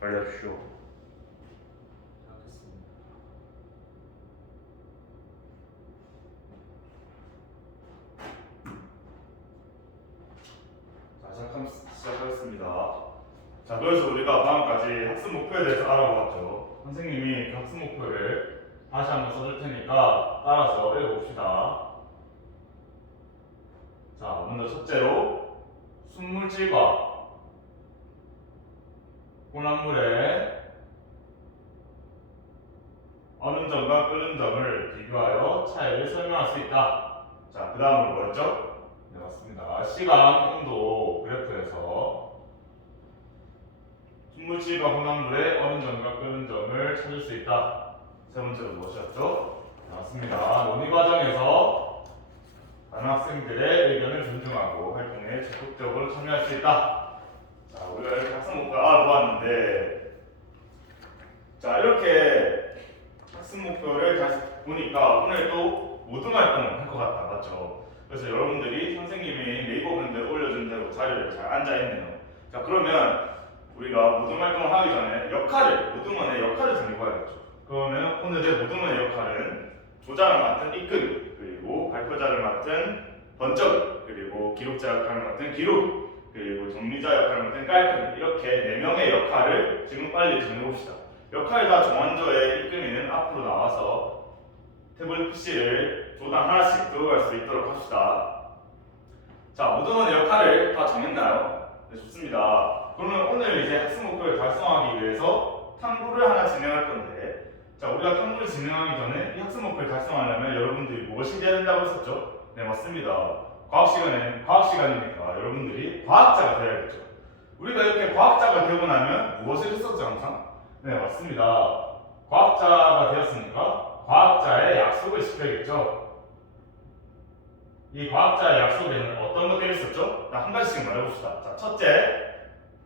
알려주시오. 시작하겠습니다. 자, 그래서 우리가 방금까지 학습 목표에 대해서 알아봤죠. 선생님이 그 학습 목표를 다시 한번 써줄 테니까 따라서 읽어봅시다. 자, 먼저 첫째로 순물질과 혼합물의 어는 점과 끓는 점을 비교하여 차이를 설명할 수 있다. 자, 그 다음으로 뭐였죠? 네, 맞습니다. 시간, 온도 그래프에서 순물질과 혼합물의 어는 점과 끓는 점을 찾을 수 있다. 세 번째로 무엇이었죠? 네, 맞습니다. 논의 과정에서 다른 학생들의 의견을 존중하고 활동에 적극적으로 참여할 수 있다. 자, 우리가 이렇게 학습 목표를 알아보았는데, 자, 이렇게 학습 목표를 다시 보니까 오늘 또 모든 활동을 할 것 같다. 맞죠? 그래서 여러분들이 선생님이 네이버 근데 올려준 대로 자리를 잘 앉아있네요. 자, 그러면 우리가 모든 활동을 하기 전에 모든원의 역할을 정해봐야겠죠. 그러면 오늘의 모든원의 역할은 조자를 맡은 이끌, 그리고 발표자를 맡은 번쩍, 그리고 기록자 역할을 맡은 기록, 그리고 정리자 역할을 맡은 깔끔, 이렇게 4명의 역할을 지금 빨리 정해봅시다. 역할 다 정한조의 이끌이는 앞으로 나와서 태블릿 PC를 조당 하나씩 들어갈 수 있도록 합시다. 자, 모든원의 역할을 다 정했나요? 네, 좋습니다. 그러면 오늘 이제 학습 목표를 달성하기 위해서 탐구를 하나 진행할 건데, 자, 우리가 탐구를 진행하기 전에 이 학습 목표를 달성하려면 여러분들이 무엇이 돼야 된다고 했었죠? 네, 맞습니다. 과학 시간이니까 여러분들이 과학자가 되어야겠죠. 우리가 이렇게 과학자가 되고 나면 무엇을 했었죠, 항상? 네, 맞습니다. 과학자가 되었으니까 과학자의 약속을 지켜야겠죠. 이 과학자의 약속에는 어떤 것들이 있었죠? 한 가지씩 말해봅시다. 자, 첫째.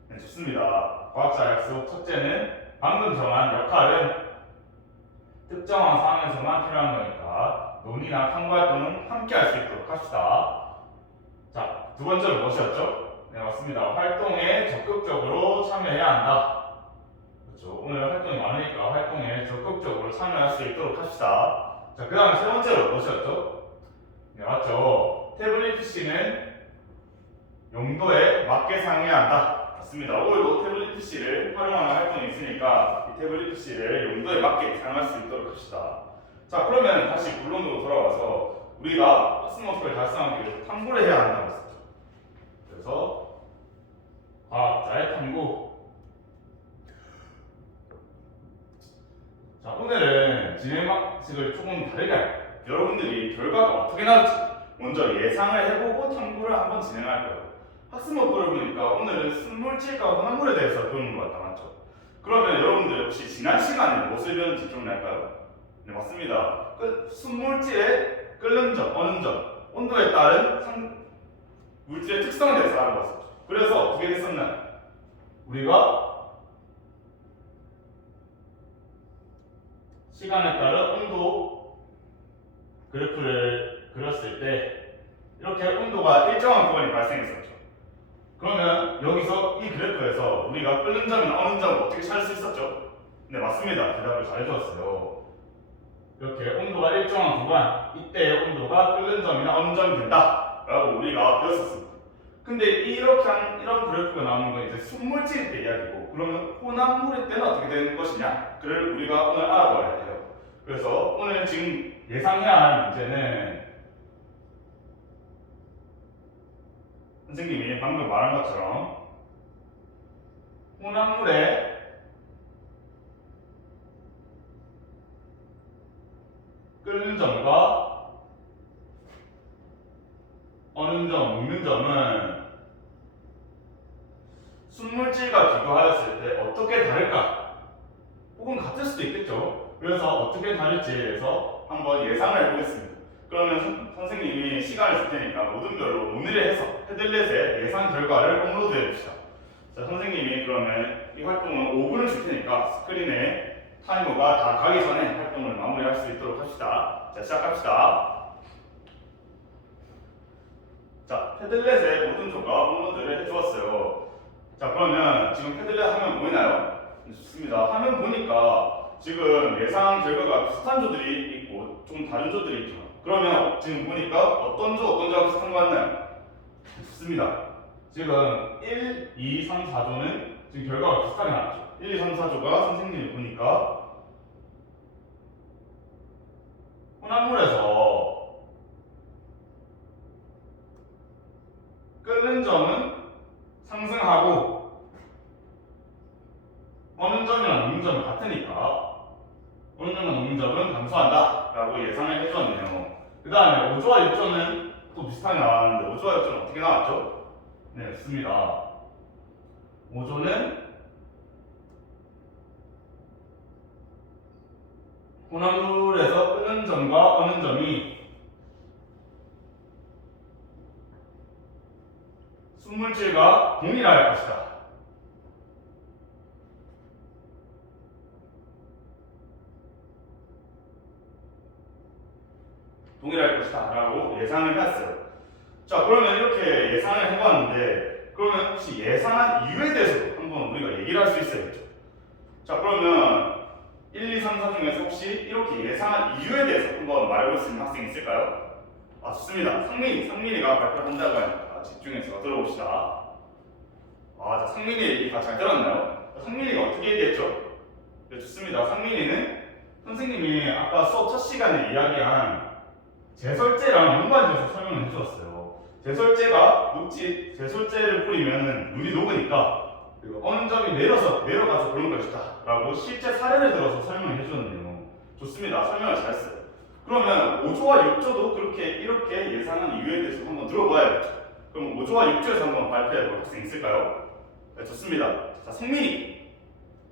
네, 좋습니다. 과학자 약속 첫째는 방금 정한 역할은 특정한 상황에서만 필요한 거니까 논의나 탐구 활동은 함께 할 수 있도록 합시다. 자, 두 번째로 무엇이었죠? 네, 맞습니다. 활동에 적극적으로 참여해야 한다. 그렇죠. 오늘 활동이 많으니까 활동에 적극적으로 참여할 수 있도록 합시다. 자, 그 다음에 세 번째로 무엇이었죠? 네, 맞죠. 태블릿 PC는 용도에 맞게 사용해야 한다. 맞습니다. 오늘도 태블릿 PC를 활용하는 활동이 있으니까 이 태블릿 PC를 용도에 맞게 사용할 수 있도록 합시다. 자, 그러면 다시 본론으로 돌아와서 우리가 학습 목표를 달성하기 위해서 탐구를 해야 한다고 했었죠. 그래서 과학자의 탐구. 자, 오늘은 진행 방식을 조금 다르게 할게요. 여러분들이 결과가 어떻게 나올지 먼저 예상을 해보고 탐구를 한번 진행할 거예요. 학습 목표를 보니까 오늘은 순물질과 혼합물에 대해서 배우는 것 같다. 맞죠? 그러면 여러분들 혹시 지난 시간에 무엇을 배웠는지 기억날까요? 네, 맞습니다. 순물질의 끓는 점, 어는 점, 온도에 따른 물질의 특성에 대해서 알아봤었죠. 그래서 어떻게 했었나요? 우리가 시간에 따른 온도 그래프를 그렸을 때 이렇게 온도가 일정한 구간이 발생했었죠. 그러면 여기서 이 그래프에서 우리가 끓는 점이나 어는 점을 어떻게 찾을 수 있었죠? 네, 맞습니다. 대답을 잘 주셨어요. 이렇게 온도가 일정한 구간, 이때의 온도가 끓는 점이나 어는 점이 된다 라고 우리가 배웠었습니다. 근데 이런 그래프가 나오는 건 이제 순물질일 때 이야기고, 그러면 혼합물일 때는 어떻게 되는 것이냐? 그를 우리가 오늘 알아봐야 해요. 그래서 오늘 지금 예상해야 하는 문제는 선생님이 방금 말한 것처럼 혼합물의 끓는 점과 어는 점, 녹는 점은 순물질과 비교하였을 때 어떻게 다를까? 혹은 같을 수도 있겠죠. 그래서 어떻게 다를지에 대해서 한번 예상을 해보겠습니다. 그러면 선생님이 시간을 줄 테니까 모든 별로 논의를 해서 헤들렛에 예상 결과를 업로드 해봅시다. 자, 선생님이 그러면 이 활동은 5분을 줄 테니까 스크린에 타이머가 다 가기 전에 활동을 마무리할 수 있도록 합시다. 자, 시작합시다. 자, 패들렛의 모든 조가 업로드를 해주었어요. 자, 그러면 지금 패들렛 화면 보이나요? 좋습니다. 화면 보니까 지금 예상 결과가 비슷한 조들이 있고 좀 다른 조들이 있죠. 그러면 지금 보니까 어떤 조가 비슷한 거 같나요? 좋습니다. 지금 1, 2, 3, 4조는 지금 결과가 비슷하게 나왔죠. 1, 2, 3, 4조가 선생님이 보니까 혼합물에서 끓는 점은 상승하고 어느 점이랑 녹는 점은 같으니까 어느 점과 녹는 점은 감소한다 라고 예상을 해주었네요. 그 다음에 5조와 6조는 또 비슷하게 나왔는데 5조와 6조는 어떻게 나왔죠? 네, 좋습니다. 5조는 혼합물에서 끄는 점과 어는 점이 순물질과 동일할 것이다. 동일할 것이다 라고 예상을 해왔어요. 자, 그러면 이렇게 예상을 해봤는데 그러면 혹시 예상한 이유에 대해서도 한번 우리가 얘기를 할 수 있어야겠죠. 자, 그러면 1, 2, 3, 4 중에서 혹시 이렇게 예상한 이유에 대해서 한번 말해볼 수 있는 학생이 있을까요? 아, 좋습니다. 상민이가 발표를 한다고 하니까 집중해서 들어봅시다. 아, 자, 상민이 얘기 다 잘 들었나요? 상민이가 어떻게 얘기했죠? 네, 좋습니다. 상민이는 선생님이 아까 수업 첫 시간에 이야기한 제설제랑 연관지어서 설명을 해주었어요. 제설제를 뿌리면 물이 녹으니까 그리고 어느 점이 내려가서 그런 것이다 라고 실제 사례를 들어서 설명을 해주었네요. 좋습니다. 설명을 잘했어요. 그러면 5조와 6조도 이렇게 예상한 이유에 대해서 한번 들어봐야겠죠. 그럼 5조와 6조에서 한번 발표해볼 학생 있을까요? 네, 좋습니다. 자, 성민이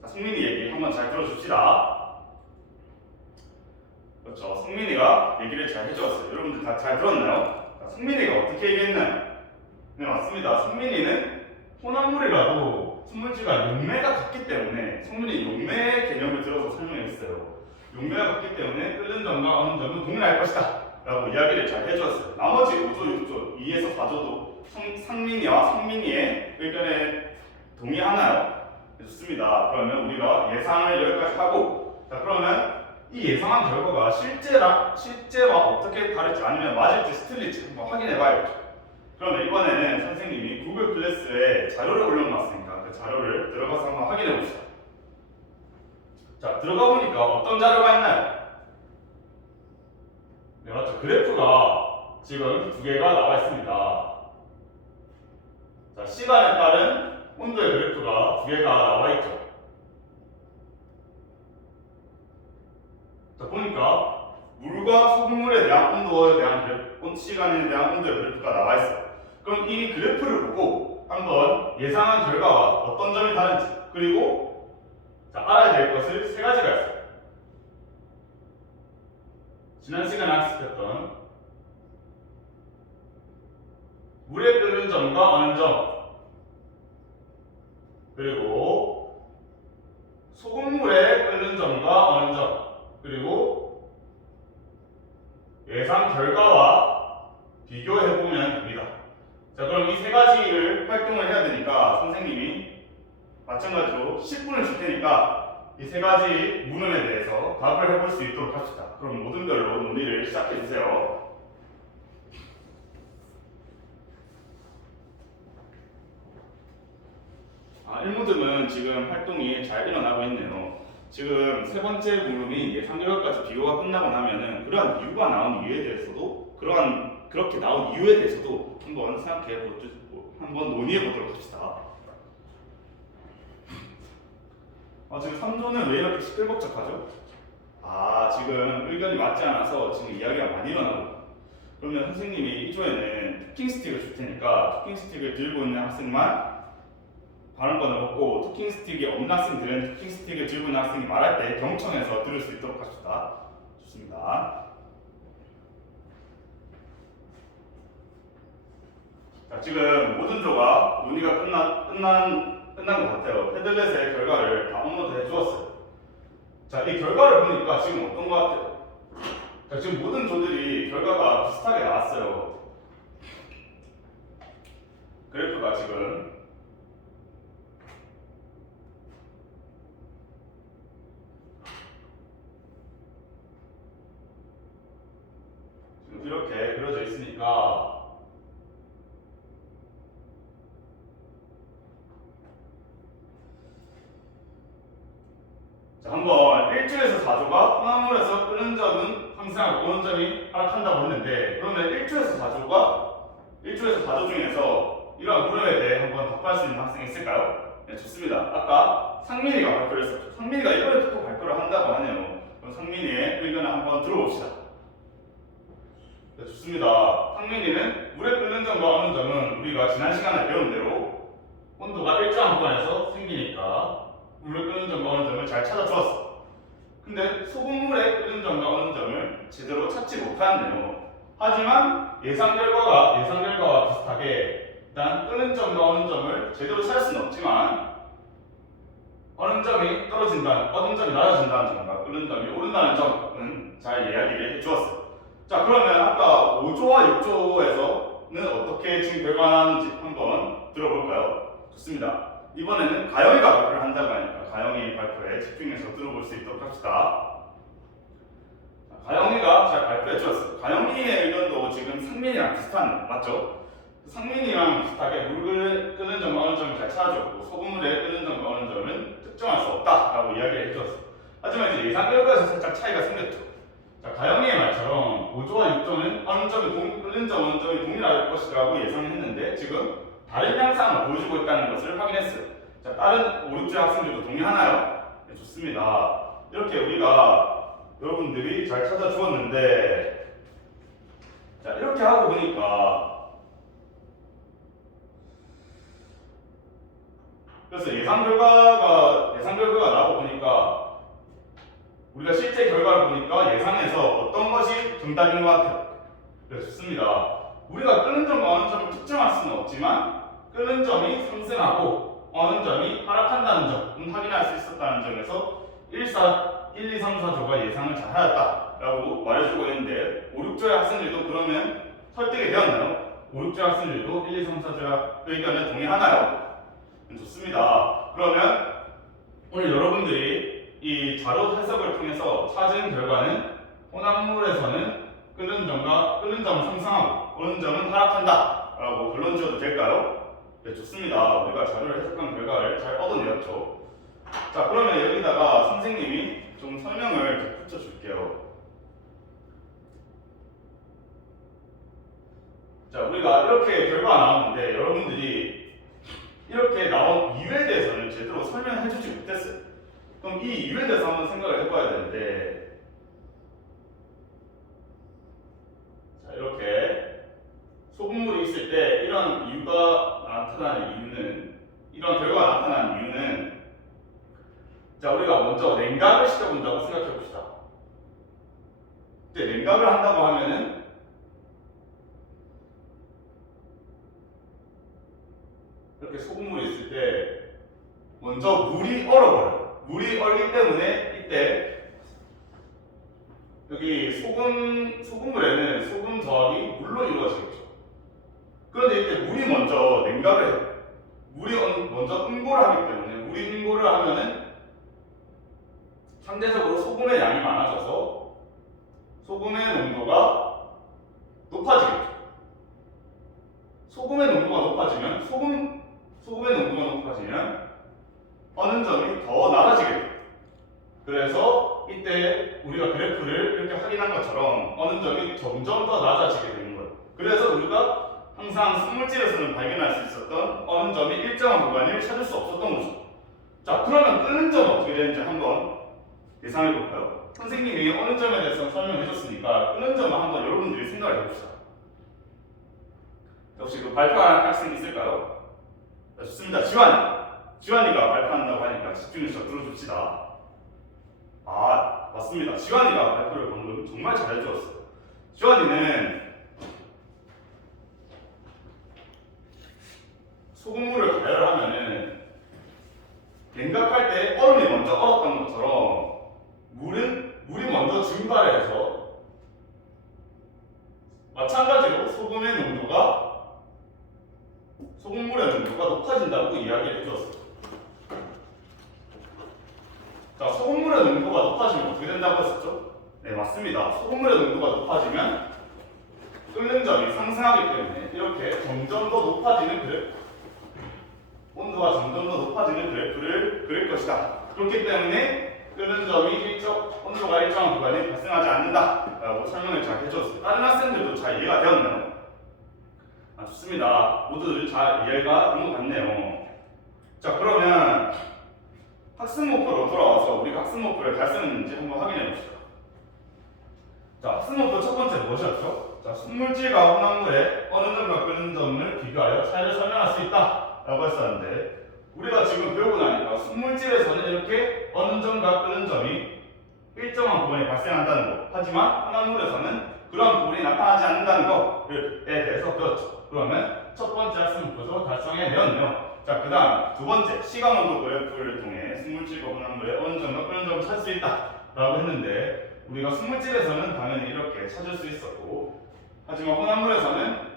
얘기 한번 잘 들어줍시다. 그렇죠. 성민이가 얘기를 잘 해주었어요. 여러분들 다 잘 들었나요? 자, 성민이가 어떻게 얘기했나요? 네, 맞습니다. 성민이는 혼합물이라도 순물질과 용매가 같기 때문에 성민이 용매 개념을 들어서 설명했어요. 용매가 같기 때문에 끓는 점과 어는 점은 동일할 것이다 라고 이야기를 잘 해주었어요. 나머지 5조, 6조, 2에서 4조도 상민이와 성민이의 의견에 동의하나요? 네, 좋습니다. 그러면 우리가 예상을 여기까지 하고, 자, 그러면 이 예상한 결과가 실제와 어떻게 다를지 아니면 맞을지 틀릴지 한번 확인해 봐야겠죠. 그러면 이번에는 선생님이 구글 클래스에 자료를 올려놨으니까 그 자료를 들어가서 한번 확인해 봅시다. 자, 들어가 보니까 어떤 자료가 있나요? 네, 맞죠. 그래프가 지금 두 개가 나와 있습니다. 자, 시간에 따른 온도의 그래프가 두 개가 나와 있죠. 자, 보니까 물과 소금물에 대한 온도에 대한 시간에 대한 온도의 그래프가 나와 있어요. 그럼 이 그래프를 보고 한번 예상한 결과와 어떤 점이 다른지 그리고 자, 알아야 될 것을 세 가지가 있어요. 지난 시간에 학습했던 물에 끓는 점과 어는 점 그리고 소금물에 끓는 점과 어는 점 그리고 예상 결과와 비교해보면 됩니다. 자, 그럼 이 세 가지를 활동을 해야 되니까 선생님이 마찬가지로 10분을 줄 테니까 이 세 가지 문헌에 대해서 답을 해볼 수 있도록 합시다. 그럼 모든 별로 논의를 시작해주세요. 아, 1모듬은 지금 활동이 잘 일어나고 있네요. 지금 세 번째 물음인 예상 결과까지 비교가 끝나고 나면은 그러한 이유가 나온 이유에 대해서도 그렇게 나온 이유에 대해서도 한번 한번 논의해 보도록 합시다. 지금 3조는 왜 이렇게 시끌벅적하죠? 지금 의견이 맞지 않아서 지금 이야기가 많이 일어나고 있어요. 그러면 선생님이 2조에는 토킹 스틱을 줄 테니까 토킹 스틱을 들고 있는 학생만 발언권을 얻고 토킹 스틱이 없는 학생들은 토킹 스틱을 들고 있는 학생이 말할 때 경청해서 들을 수 있도록 합시다. 좋습니다. 자, 지금 모든 조가 논의가 끝난 것 같아요. 패들렛의 결과를 다 업로드 해주었어요. 자, 이 결과를 보니까 지금 어떤 것 같아요? 자, 지금 모든 조들이 결과가 비슷하게 나왔어요. 그래프가 지금 이렇게 그려져 있으니까 자, 한번 1주에서 4조가 혼합물에서 끓는 점은 상승하고 오는 점이 하락한다고 했는데 그러면 1주에서 4조 중에서 이러한 물음에 대해 한번 답할 수 있는 학생이 있을까요? 네, 좋습니다. 아까 상민이가 발표를 했었죠. 상민이가 이번에 또 발표를 한다고 하네요. 그럼 상민이의 의견을 한번 들어봅시다. 네, 좋습니다. 상민이는 물에 끓는 점과 어는 점은 우리가 지난 시간에 배운 대로 온도가 일정한 구간에서 생기니까 물에 끓는 점과 어는 점을 잘 찾아 주었어. 근데 소금물에 끓는 점과 어는 점을 제대로 찾지 못하네요. 하지만 예상 결과와 비슷하게 일단 끓는 점과 어는 점을 제대로 찾을 수는 없지만 어는 점이 떨어진다는, 어는 점이 낮아진다는 점과 끓는 점이 오른다는 점은 잘 이야기를 해주었어요. 자, 그러면 아까 5조와 6조에서는 어떻게 지금 결과가 나왔는지 한번 들어볼까요? 좋습니다. 이번에는 가영이가 발표를 한다고 하니까 가영이 발표에 집중해서 들어볼 수 있도록 합시다. 자, 가영이가 잘 발표해 주었어요. 가영이의 의견도 지금 상민이랑 비슷한, 맞죠? 상민이랑 비슷하게 물을 끓는 점과 어는 점을 잘 찾아줬고 소금물에 끓는 점과 어는 점은 특정할 수 없다라고 이야기를 해주었어요. 하지만 이제 예상 결과에서 살짝 차이가 생겼죠. 자, 가영이의 말처럼 5조와 6조는 어는 점이 끓는 점, 어는 점이 동일할 것이라고 예상했는데 지금 다른 양상을 보여주고 있다는 것을 확인했어요. 자, 다른 5, 6조 학생들도 동의하나요? 네, 좋습니다. 이렇게 우리가 여러분들이 잘 찾아주었는데 자, 이렇게 하고 보니까 그래서 예상 결과가 나오고 보니까 우리가 실제 결과를 보니까 예상에서 어떤 것이 정답인 것 같아요. 네, 좋습니다. 우리가 끓는 점과 어는 점을 특정할 수는 없지만 끓는 점이 상승하고 어는 점이 하락한다는 점은 확인할 수 있었다는 점에서 1, 2, 3, 4조가 예상을 잘 하였다라고 말해주고 있는데 5, 6조의 학생들도 그러면 설득이 되었나요? 5, 6조 학생들도 1, 2, 3, 4조의 의견에 동의하나요? 좋습니다. 그러면 오늘 여러분들이 이 자료 해석을 통해서 찾은 결과는 혼합물에서는 끓는 점은 상승하고 어는 점은 하락한다 라고 결론 지어도 될까요? 네, 좋습니다. 우리가 자료를 해석한 결과를 잘 얻어내었죠. 자, 그러면 여기다가 선생님이 좀 설명을 덧붙여 줄게요. 자, 우리가 이렇게 결과가 나왔는데 여러분들이 이렇게 나온 이유에 대해서는 제대로 설명해 주지 못했어요. 그럼 이 이유에 대해서 한번 생각을 해봐야 되는데 자, 이렇게 소금물이 있을 때 이런 이유가 나타나는 이유는 이런 결과가 나타나는 이유는 자, 우리가 먼저 냉각을 시켜본다고 생각해 봅시다. 이제 냉각을 한다고 하면은 이렇게 소금물이 있을 때 먼저 물이 얼어버려요. 물이 얼기 때문에 이때 여기 소금물에는 소금 더하기 물로 이루어지겠죠. 그런데 이때 물이 먼저 냉각을 해요. 물이 먼저 응고를 하기 때문에 물이 응고를 하면은 상대적으로 소금의 양이 많아져서 소금의 농도가 높아지겠죠. 소금의 농도가 높아지면 소금의 농도가 높아지면 어는 점이 더 낮아지게 돼요. 그래서 이때 우리가 그래프를 이렇게 확인한 것처럼 어는 점이 점점 더 낮아지게 되는 거예요. 그래서 우리가 항상 생물질에서는 발견할 수 있었던 어는 점이 일정한 구간을 찾을 수 없었던 거죠. 자, 그러면 끄는 점은 어떻게 되는지 한번 예상해 볼까요? 선생님이 어느 점에 대해서 설명해 줬으니까 끄는 점을 한번 여러분들이 생각을 해봅시다. 혹시 그 발표할 학생이 있을까요? 자, 좋습니다. 지환이가 발표한다고 하니까 집중해서 들어줍시다. 아, 맞습니다. 지환이가 발표를 방금 정말 잘해주었어요. 지환이는 소금물을 가열하면은 냉각할 때 얼음이 먼저 얼었던 것처럼 물이 먼저 증발해서 마찬가지로 소금의 농도가 소금물의 자, 소금물의 농도가 높아지면 어떻게 된다고 했었죠? 네, 맞습니다. 소금물의 농도가 높아지면 끓는 점이 상승하기 때문에 이렇게 점점 더 높아지는 그래프, 온도가 점점 더 높아지는 그래프를 그릴 것이다. 그렇기 때문에 끓는 점이 온도가 일정한 구간에 발생하지 않는다라고 설명을 잘 해줬어요. 다른 학생들도 잘 이해가 되었나요? 아, 좋습니다. 모두들 잘 이해가 된 것 같네요. 자, 그러면 학습 목표로 돌아와서 우리가 학습 목표를 달성했는지 한번 확인해 봅시다. 자, 학습 목표 첫 번째 무엇이었죠? 자, 순물질과 혼합물의 어느 점과 끓는 점을 비교하여 차이를 설명할 수 있다 라고 했었는데, 우리가 지금 배우고 나니까 순물질에서는 이렇게 어느 점과 끓는 점이 일정한 부분에 발생한다는 것, 하지만 혼합물에서는 그런 부분이 나타나지 않는다는 것에 대해서 배웠죠. 그러면 첫 번째 학습 목표도 달성해내었네요. 자, 그 다음 두 번째 시간 온도 그래프를 통해 순물질과 혼합물의 어느 점과 끓는 점을 찾을 수 있다 라고 했는데, 우리가 순물질에서는 당연히 이렇게 찾을 수 있었고, 하지만 혼합물에서는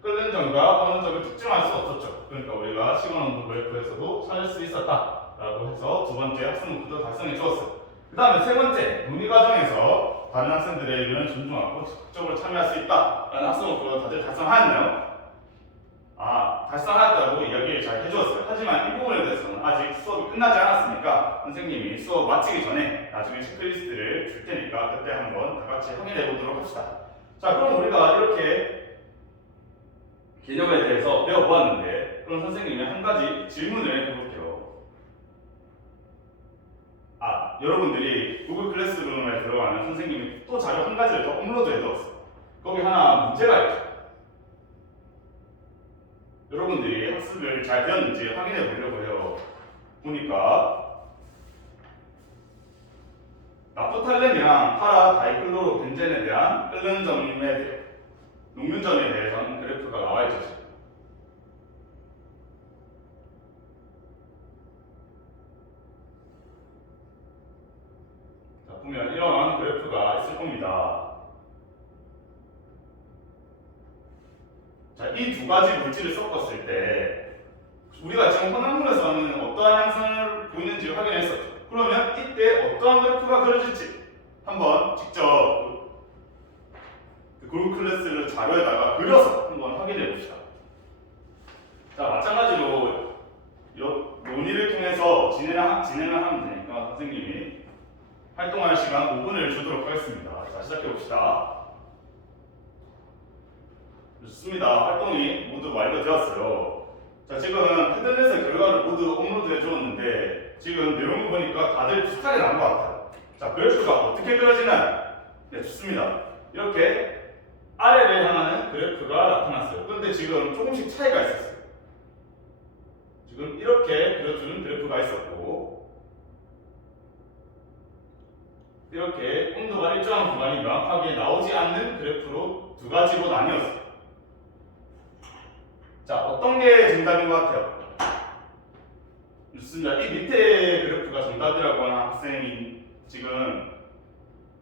끓는 점과 어느 점을 특정할 수 없었죠. 그러니까 우리가 시간 온도 그래프에서도 찾을 수 있었다 라고 해서 두 번째 학습 목표도 달성해 주었어요. 그 다음에 세 번째, 논의 과정에서 다른 학생들의 의견을 존중하고 적극적으로 참여할 수 있다 라는 학습 목표도 다들 달성하였나요? 아, 달성하였다고 이야기를 잘 해주었어요. 하지만 이 부분에 대해서는 아직 수업이 끝나지 않았으니까 선생님이 수업 마치기 전에 나중에 체크리스트를 줄 테니까 그때 한번 다 같이 확인해 보도록 합시다. 자, 그럼 우리가 이렇게 개념에 대해서 배워보았는데, 그럼 선생님이 한 가지 질문을 해볼게요. 아, 여러분들이 구글 클래스룸에 들어가면 선생님이 또 자료 한 가지를 더 업로드 해두었어요. 거기 하나 문제가 있죠. 여러분들이 학습을 잘 되었는지 확인해 보려고 해요. 보니까 나프탈렌이랑 파라다이클로로 벤젠에 대한 끓는 점에 녹는 점에 대해서는 그래프가 나와 있죠. 자, 보면 이런 그래프가 있을 겁니다. 자, 이 두 가지 물질을 섞었을 때 우리가 지금 혼합물에서는 어떠한 양상을 보이는지 확인했었죠. 그러면 이때 어떠한 그래프가 그려질지 한번 직접 구글 클래스를 자료에다가 그려서 한번 확인해 봅시다. 자, 마찬가지로 논의를 통해서 진행을 하면 되니까 선생님이 활동할 시간 5분을 주도록 하겠습니다. 자, 시작해 봅시다. 좋습니다. 활동이 모두 완료되었어요. 자, 지금 패들렛의 결과를 모두 업로드해 주었는데 지금 내용을 보니까 다들 비슷하게 나온 것 같아요. 자, 그래프가 어떻게 그려지나요? 네, 좋습니다. 이렇게 아래를 향하는 그래프가 나타났어요. 그런데 지금 조금씩 차이가 있었어요. 지금 이렇게 그려주는 그래프가 있었고, 이렇게 온도가 일정한 구간이 명확하게 나오지 않는 그래프로 두 가지로 나뉘었어요. 자, 어떤 게 정답인 것 같아요? 좋습니다. 이 밑에 그래프가 정답이라고 하는 학생이 지금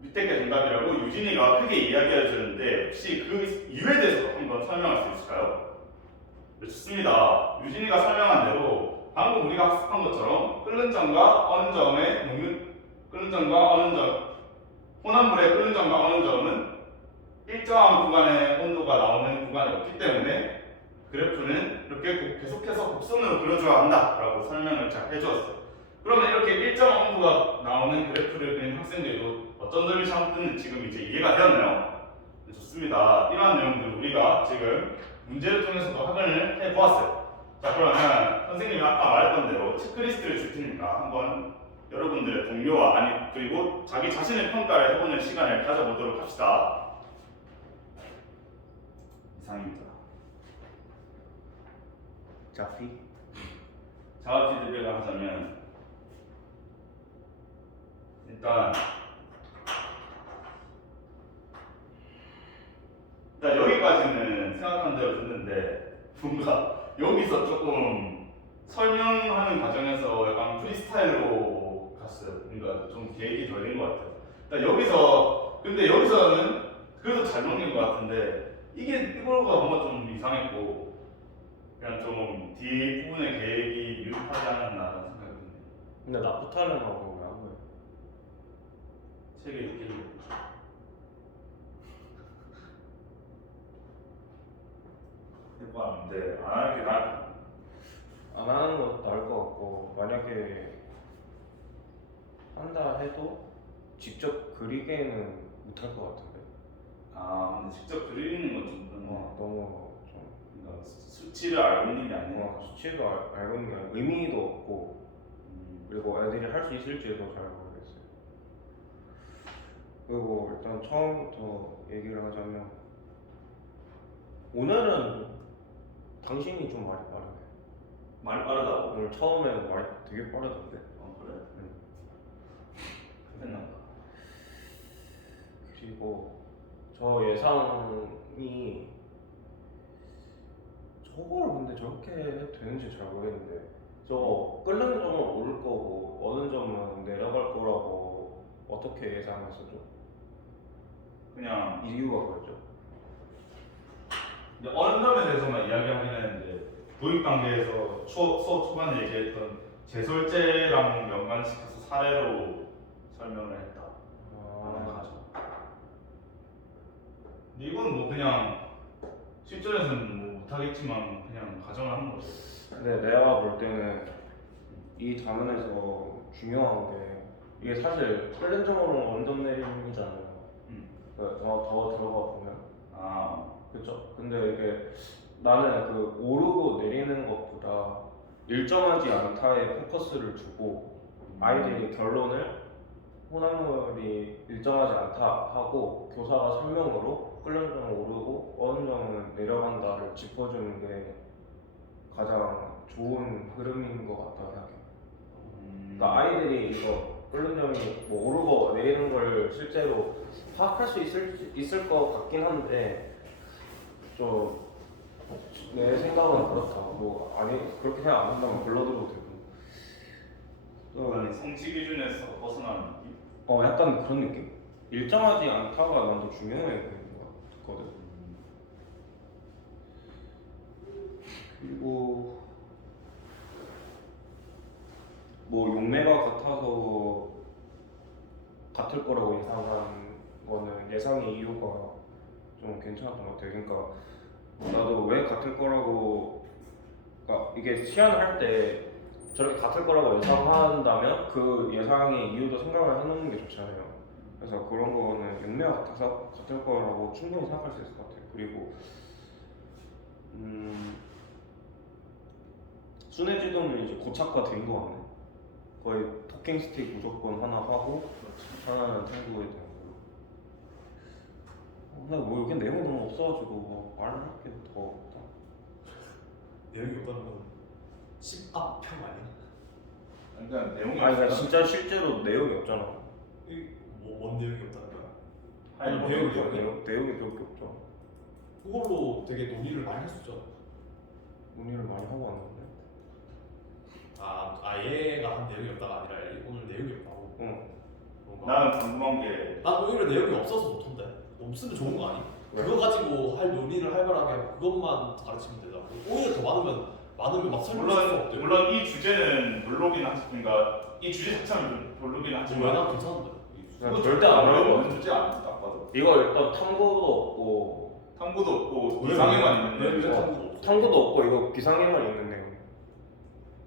밑에 게 정답이라고 유진이가 크게 이야기해 주는데, 혹시 그 이유에 대해서 한번 설명할 수 있을까요? 네, 좋습니다. 유진이가 설명한 대로 방금 우리가 학습한 것처럼 끓는 점과 어느 점에 끓는 점과 어느 점, 혼합물의 끓는 점과 어느 점은 일정한 구간의 온도가 나오는 구간이 없기 때문에 그래프는 이렇게 계속해서 곡선으로 그려줘야 한다라고 설명을 잘 해주었어요. 그러면 이렇게 일정한 온도가 나오는 그래프를 그린 학생들도 어떤 점이 잘못됐는지 지금 이제 이해가 되었나요? 네, 좋습니다. 이러한 내용들 우리가 지금 문제를 통해서도 확인을 해보았어요. 자, 그러면 선생님이 아까 말했던 대로 체크리스트를 줄 테니까 한번 여러분들의 동료와 그리고 자기 자신의 평가를 해보는 시간을 가져보도록 합시다. 이상입니다. 자피 피드백을 하자면, 일단 여기까지는 생각한 대로 듣는데 뭔가 여기서 조금 설명하는 과정에서 약간 프리스타일로 갔어요. 그러니까 좀 계획이 덜린 것 같아요. 근데 여기서는 그래도 잘 넘긴 것 같은데 이거가 뭔가 좀 이상했고, 그냥 좀 뒷부분의 계획이 미흡하지 않았나라는 생각이 드네요. 근데 나프탈렌하고 왜안 보여? 책에 있길래. 해봤는데 안 하는 게 나을 안 하는 것도 나을 것 같고, 만약에 한다 해도 직접 그리기에는 못할 것 같은데. 아 근데 직접 그리는 건 좀 그런 거. 너무 좀 그러니까 수치를 알고 있는 게 아니니까. 수치도 알고 있는 게 아니라 의미도 없고, 음. 그리고 애들이 할 수 있을지도 잘 모르겠어요. 그리고 일단 처음부터 얘기를 하자면, 오늘은 당신이 좀 말이 빠르네. 말이 빠르다고? 오늘 처음에는 말이 되게 빠르던데. 그래? 응. 했나? 그리고 저 예상이 저걸 근데 저렇게 해도 되는지 잘 모르겠는데, 저 끓는 점은 오를 거고 어느 점은 내려갈 거라고 어떻게 예상했었죠? 그냥 이유가 뭐였죠? 이제 어느 점에 대해서만 이야기하긴 했는데 도입 단계에서 수업 초반에 얘기했던 제설제랑 연관시켜서 사례로 설명을 했다. 하는 가정. 근데 이건 뭐 그냥 실전에서는 뭐 못하겠지만 그냥 가정을 한 거죠. 근데 내가 볼 때는 이 장면에서 중요한 게, 이게 사실 끓는 점으로 원점 내림이잖아요. 더 들어가 보면. 아, 그렇죠. 근데 이게 나는 그 오르고 내리는 것보다 일정하지 않다에 포커스를 두고, 아이들이 결론을 호남물이 일정하지 않다 하고 교사가 설명으로 끓는 점은 오르고 어느 점은 내려간다를 짚어주는 게 가장 좋은 흐름인 것 같다 생각해요. 그러니까 아이들이 이거 끓는 점이 뭐 오르고 내리는 걸 실제로 파악할 수 있을 것 같긴 한데, 좀 내 생각은 그렇다. 뭐 아니 그렇게 생각 안 한다면 불러들어도 되고. 약간 성취 기준에서 벗어나는 느낌? 약간 그런 느낌? 일정하지 않다가 난 더 중요해 보이는 것 같거든. 그리고 뭐 용매가 같아서 같을 거라고 예상한 거는 예상의 이유가 좀 괜찮았던 것 같아요. 그러니까 나도 왜 같을 거라고, 그러니까 이게 시연을 할 때 저렇게 같을 거라고 예상한다면 그 예상의 이유도 생각을 해놓는 게 좋잖아요. 그래서 그런 거는 용매가 같아서 같을 거라고 충분히 생각할 수 있을 것 같아요. 그리고 순회지도는 이제 고착화 된 거 같네. 거의 토킹 스틱 무조건 하나 하고 하나는 탐구에 대한 걸로. 근데 뭐 여기 내용이 너무 없어가지고 뭐 말을 할 게 더 없다. 내용이 없다는 건 10압평 아니야? 그러니까 내용이 아니 그러니까 없잖아. 진짜 실제로 내용이 없잖아. 뭔 내용이 없다는 거야? 아니 뭐 내용이 내용이 별게 없죠. 그걸로 되게 논의를 많이 했었죠. 논의를 많이 하고 왔는데. 얘가 한 내용이 없다가 아니라 오늘 내용이 없다고. 응. 그런가? 나는 궁금한 게 난 오히려 내용이 없어서 좋던데. 없으면 좋은 거 아니? 왜? 그거 가지고 할 논의를 활발하게 하고 그것만 가르치면 되잖아. 오히려 더 많으면 막 설명할 수가 없대. 물론 이 주제는 별로긴 하지. 그러니까 이 주제 자체는 별로긴 하지만 난 괜찮은데. 난 절대 안 어려운 어려워. 주제 아니야 딱 봐도. 이거 일단 탐구도 없고 탐구도 없고 이상에만 있는 왜 내용. 탐구가 없어? 탐구도 없고 이거 비상에만 있는 내용.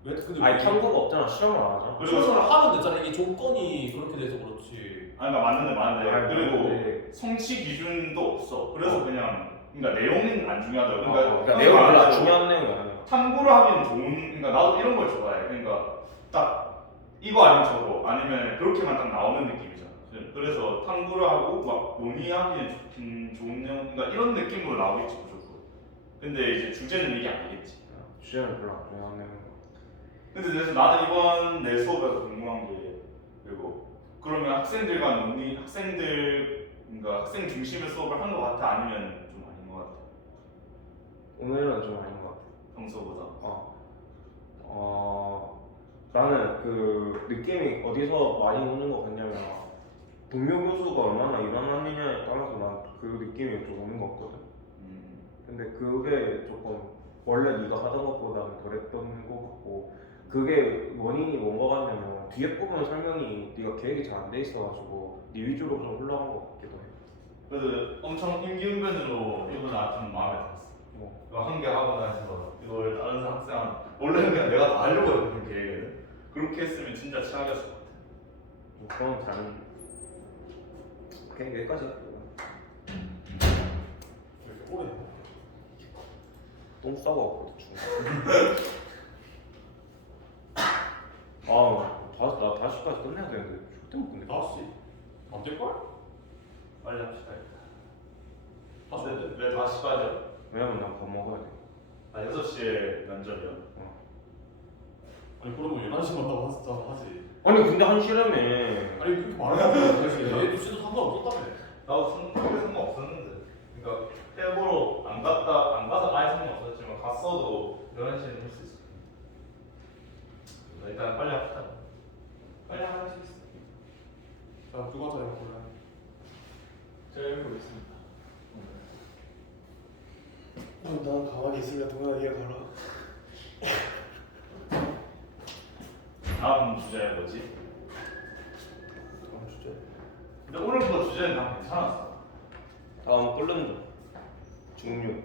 왜 근데 아니 왜 탐구가 없잖아. 실험을 안 하잖아. 그리고 수술을 하면 되잖아. 이게 조건이 그렇게 돼서 그렇지. 아니 그러니까 맞는데 아니, 그리고 근데- 성취 기준도 없어. 그래서 그냥 그러니까 내용은 안 중요하다. 그러니까 내용이 별로 말대로 중요한 내용이 아니야. 탐구를 하기는 좋은. 그러니까 나도 이런 걸 좋아해. 그러니까 딱 이거 아니면 저거 아니면 그렇게만 딱 나오는 느낌이잖아. 그래서 탐구를 하고 막 논의하기에 좋은 내용. 그러니까 이런 느낌으로 나오겠지 무조건. 근데 이제 주제는 이게 아니겠지. 주제는 별로 안 중요한 내용. 근데 그래서 나는 이번 내 수업에서 궁금한 게, 그리고 그러면 학생들과 논의, 그러니까 학생 중심의 수업을 한 것 같아? 아니면 좀 아닌 것 같아? 오늘은 좀 아닌 것 같아. 평소보다. 나는 그 느낌이 어디서 많이 오는 것 같냐면, 동료 교수가 얼마나 일어났느냐에 따라서 난 그 느낌이 좀 오는 것 같거든. 근데 그게 조금 원래 네가 하던 것보다는 덜했던 것 같고, 그게 원인이 뭔가 같냐면 뒤에 부분 설명이 네가 계획이 잘 안 돼 있어가지고 네 위주로 좀 흘러간 것 같기도 해. 그래서 엄청 임기응변으로 이거 나 좀 마음에 들었어. 뭐 이거 한 개 하고 나서 이걸 다른 학생 원래는 그냥 내가 다 하려고 했거든 계획에는. 그렇게 했으면 진짜 최악이었을 것 같아. 뭐 그런 다른 그냥 여기까지 왜 이렇게 오래 해? 똥 싸고 왔거든 중간. 나 5시까지 끝내야 되는데 절대 못 끝내. 5시? 안 될걸? 빨리 합시다 일단. 5시인데? 왜 5시까지야? 왜냐면 난 밥 먹어야 돼. 아 6시에 면접이야. 아니 그러면 11시 만나고 하지. 아니 근데 한 시라며. 아니 그렇게 말하면 되지. 얘도 씨도 상관없었다며. 나도 크게 상관없었는데. 그러니까 해보러 안 가서 아예 상관없었지만 갔어도 11시에는 할 수 있어. 일단 빨리 합시다. 빨리 할 수 있어. 자 누가 자요 골라. 제가 여기 있습니다. 난 가만히 있으니까 동현아 얘가 가라. 다음 주제 뭐지? 다음 주제. 근데 오늘 그거 주제는 다 괜찮았어. 다음 끓는 중 중류.